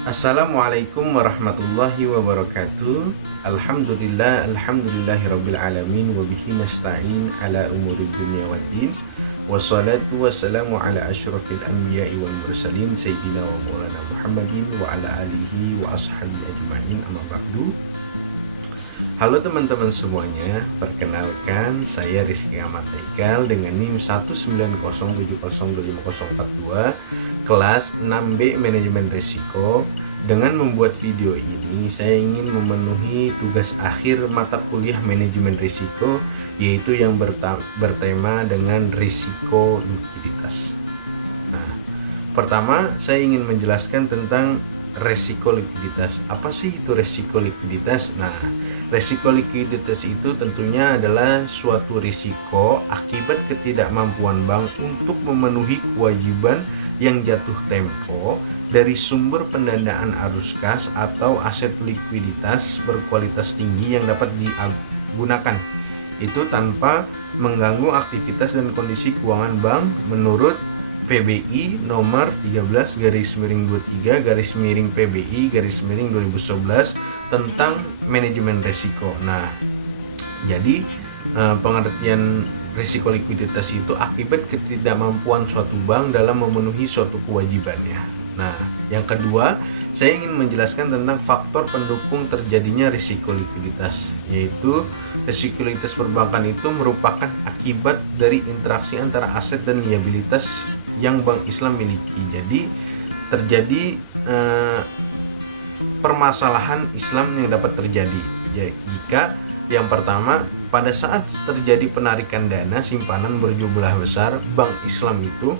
Assalamualaikum warahmatullahi wabarakatuh. Alhamdulillahirabbil alamin wa bihi nasta'in ala umurid dunya waddin. Wassalatu wassalamu ala asyrafil anbiya'i wal mursalin sayyidina wa maulana Muhammadin wa ala alihi wa ashabihi ajma'in, amma ba'du. Halo teman-teman semuanya, perkenalkan saya Rizky Ahmad Haikal dengan NIM 190702542 kelas 6B Manajemen Risiko. Dengan membuat video ini, saya ingin memenuhi tugas akhir mata kuliah Manajemen Risiko, yaitu yang bertema dengan risiko likuiditas. Nah, pertama saya ingin menjelaskan tentang resiko likuiditas. Apa sih itu resiko likuiditas? Nah, resiko likuiditas itu tentunya adalah suatu risiko akibat ketidakmampuan bank untuk memenuhi kewajiban yang jatuh tempo dari sumber pendanaan arus kas atau aset likuiditas berkualitas tinggi yang dapat digunakan itu tanpa mengganggu aktivitas dan kondisi keuangan bank menurut PBI nomor 13/23/PBI/2011 tentang manajemen risiko. Nah, jadi pengertian risiko likuiditas itu akibat ketidakmampuan suatu bank dalam memenuhi suatu kewajibannya. Nah, yang kedua, saya ingin menjelaskan tentang faktor pendukung terjadinya risiko likuiditas, yaitu risiko likuiditas perbankan itu merupakan akibat dari interaksi antara aset dan liabilitas yang Bank Islam miliki. Jadi terjadi permasalahan Islam yang dapat terjadi jika yang pertama, pada saat terjadi penarikan dana simpanan berjumlah besar, Bank Islam itu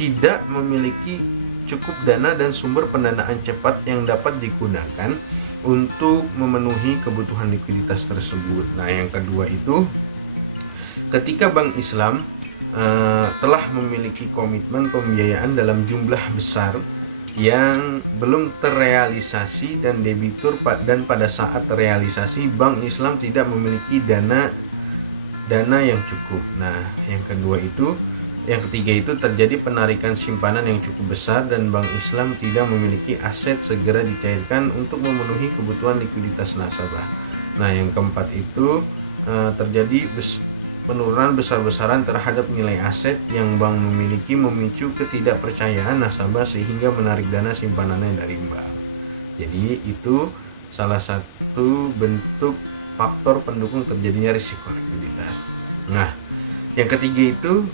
tidak memiliki cukup dana dan sumber pendanaan cepat yang dapat digunakan untuk memenuhi kebutuhan likuiditas tersebut. Nah, yang kedua itu ketika Bank Islam telah memiliki komitmen pembiayaan dalam jumlah besar yang belum terrealisasi dan debitur dan pada saat terrealisasi Bank Islam tidak memiliki dana yang cukup. Nah, yang ketiga itu terjadi penarikan simpanan yang cukup besar dan Bank Islam tidak memiliki aset segera dicairkan untuk memenuhi kebutuhan likuiditas nasabah. Nah, yang keempat itu terjadi penurunan besar-besaran terhadap nilai aset yang bank memiliki memicu ketidakpercayaan nasabah sehingga menarik dana simpanannya dari bank. Jadi itu salah satu bentuk faktor pendukung terjadinya risiko likuiditas. Nah, yang ketiga itu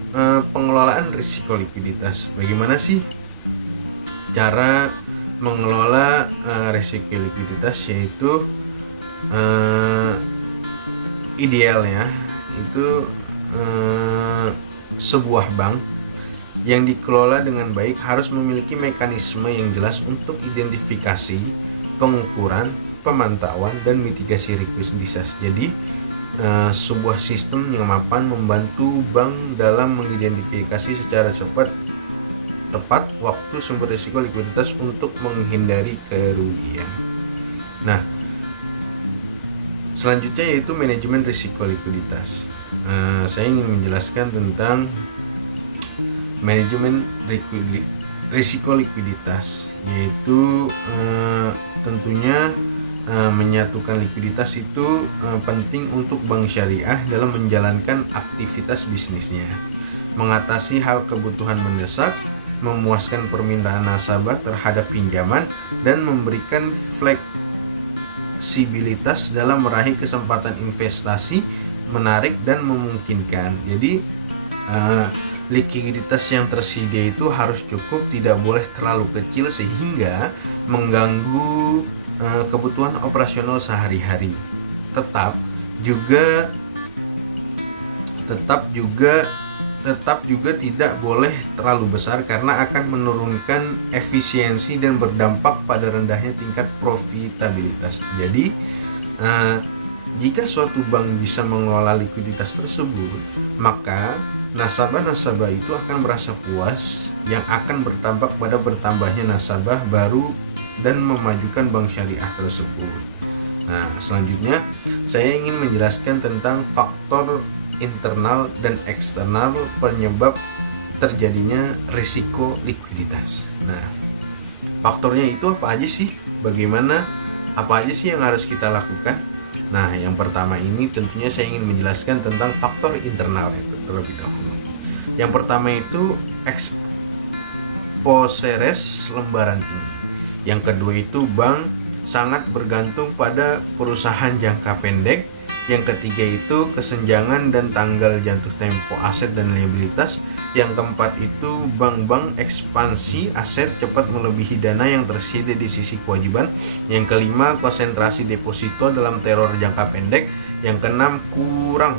pengelolaan risiko likuiditas. Bagaimana sih cara mengelola risiko likuiditas? Yaitu idealnya itu sebuah bank yang dikelola dengan baik harus memiliki mekanisme yang jelas untuk identifikasi, pengukuran, pemantauan, dan mitigasi likuiditas. Jadi sebuah sistem yang mapan membantu bank dalam mengidentifikasi secara tepat waktu sumber risiko likuiditas untuk menghindari kerugian. Nah, selanjutnya yaitu manajemen risiko likuiditas. Saya ingin menjelaskan tentang manajemen risiko likuiditas, yaitu tentunya menyatukan likuiditas itu penting untuk bank syariah dalam menjalankan aktivitas bisnisnya, mengatasi hal kebutuhan mendesak, memuaskan permintaan nasabah terhadap pinjaman, dan memberikan fleksibilitas dalam meraih kesempatan investasi menarik dan memungkinkan. Jadi likuiditas yang tersedia itu harus cukup, tidak boleh terlalu kecil sehingga mengganggu kebutuhan operasional sehari-hari. Tetap juga tidak boleh terlalu besar karena akan menurunkan efisiensi dan berdampak pada rendahnya tingkat profitabilitas. Jadi jika suatu bank bisa mengelola likuiditas tersebut, maka nasabah-nasabah itu akan merasa puas yang akan berdampak pada bertambahnya nasabah baru dan memajukan bank syariah tersebut. Nah, selanjutnya saya ingin menjelaskan tentang faktor internal dan eksternal penyebab terjadinya risiko likuiditas. Nah, Faktornya itu apa aja sih? Bagaimana? Apa aja sih yang harus kita lakukan? Nah, yang pertama ini tentunya saya ingin menjelaskan tentang faktor internal itu terlebih dahulu. Yang pertama itu exposeres lembaran tinggi. Yang kedua itu bank sangat bergantung pada perusahaan jangka pendek. Yang ketiga itu kesenjangan dan tanggal jatuh tempo aset dan liabilitas. Yang keempat itu bank-bank ekspansi aset cepat melebihi dana yang tersedia di sisi kewajiban. Yang kelima konsentrasi deposito dalam teror jangka pendek. Yang keenam kurang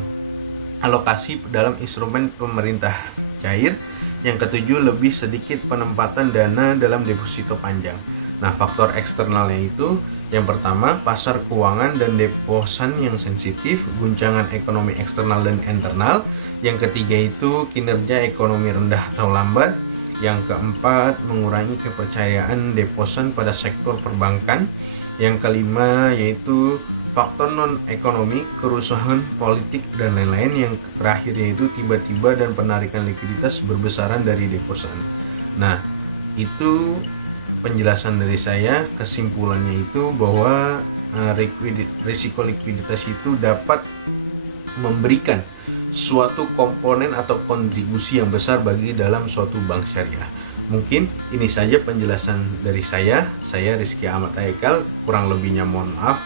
alokasi dalam instrumen pemerintah cair. Yang ketujuh lebih sedikit penempatan dana dalam deposito panjang. Nah, faktor eksternalnya itu yang pertama, pasar keuangan dan deposan yang sensitif, guncangan ekonomi eksternal dan internal. Yang ketiga itu kinerja ekonomi rendah atau lambat. Yang keempat, mengurangi kepercayaan deposan pada sektor perbankan. Yang kelima yaitu faktor non-ekonomi, kerusuhan politik dan lain-lain. Yang terakhir yaitu tiba-tiba dan penarikan likuiditas berbesaran dari deposan. Nah, itu penjelasan dari saya. Kesimpulannya itu bahwa risiko likuiditas itu dapat memberikan suatu komponen atau kontribusi yang besar bagi dalam suatu bank syariah. Mungkin ini saja penjelasan dari saya. Saya Rizky Ahmad Haikal, kurang lebihnya mohon maaf.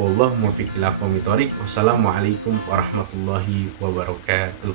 Wallahu muwaffiq ila aqwamit thoriq. Wassalamualaikum warahmatullahi wabarakatuh.